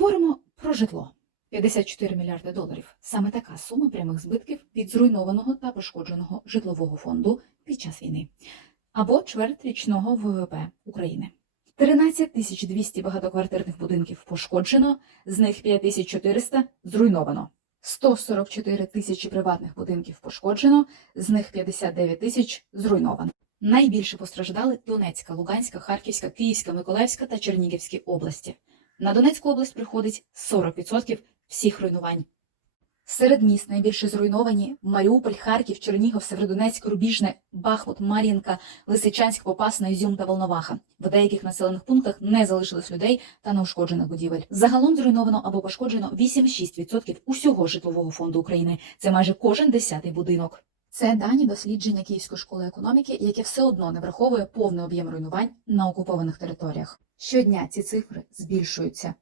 Поговоримо про житло. 54 мільярди доларів. Саме така сума прямих збитків від зруйнованого та пошкодженого житлового фонду під час війни. Або чверть річного ВВП України. 13 тисяч 200 багатоквартирних будинків пошкоджено, з них 5400 зруйновано. 144 тисячі приватних будинків пошкоджено, з них 59 тисяч зруйновано. Найбільше постраждали Донецька, Луганська, Харківська, Київська, Миколаївська та Чернігівські області. На Донецьку область приходить 40% всіх руйнувань. Серед міст найбільше зруйновані Маріуполь, Харків, Чернігов, Северодонецьк, Рубіжне, Бахмут, Мар'їнка, Лисичанськ, Попасна, Ізюм та Волноваха. В деяких населених пунктах не залишилось людей та неушкоджених будівель. Загалом зруйновано або пошкоджено 8,6% усього житлового фонду України. Це майже кожен десятий будинок. Це дані дослідження Київської школи економіки, яке все одно не враховує повний об'єм руйнувань на окупованих територіях. Щодня ці цифри збільшуються.